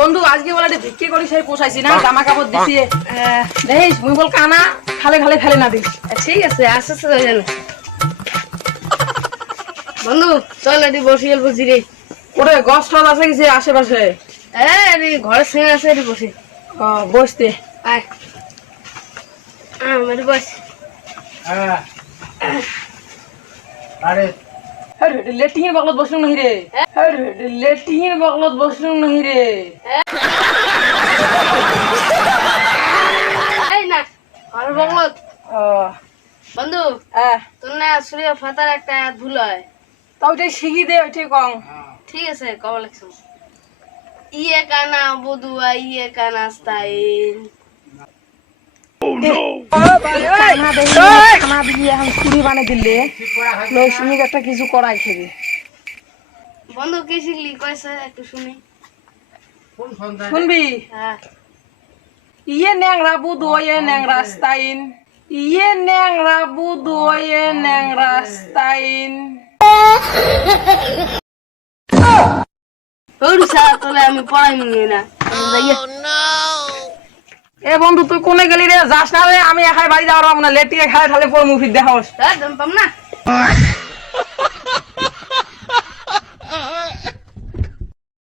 বন্ধু আজকে বলে ভিক্ষি করি সেই পোষাইছি না জামা কাপড় দিছি দেখিস মুই বল কানা খালে খালে ফেলে না দিস। ঠিক আছে আস্তে আস্তে হয়ে গেল বন্ধু চল এটি বসি গেল বুঝি রে। ওরে গছ টছ আছে কিছু আশেপাশে? এটি ঘরের সঙ্গে আছে এটি বসে বসতে আয় এটি বস। লেটিংয়ের বগলত বসলুম নাহি রে, লেটিংয়ের বগলত বসলুম নাহি রে। এই না ঘরের বগলত ও বন্ধু তোর না সূর্য ফাতার একটা ভুল হয় তাও ওইটাই শিখি দে ওইটাই কম। ঠিক আছে কবে লাগছো ইয়ে কানা বধুয়া ইয়ে কানা স্টাইল খানা দিয়ে এখন চুরি বানিয়ে দিলে লক্ষ্মীকে একটা কিছু করাই খেবি। বন্ধু কি শিখলি কয়েছে একটু শুনি শুনবি? হ্যাঁ ইয়ে ন্যাংরা বুধ ইয়ে ন্যাংরা স্তাইন, ইয়ে ন্যাংরা বুধ ইয়ে ন্যাংরা স্তাইন। তাহলে আমি পড়াই নিয়ে না এ বন্ধু তুই কোনে গেলি রে? যাস না রে, আমি একাই বাড়ি যাওয়ার না লেটিয়ে খালে ঠালে পর মুফিক দেখাস। পাম না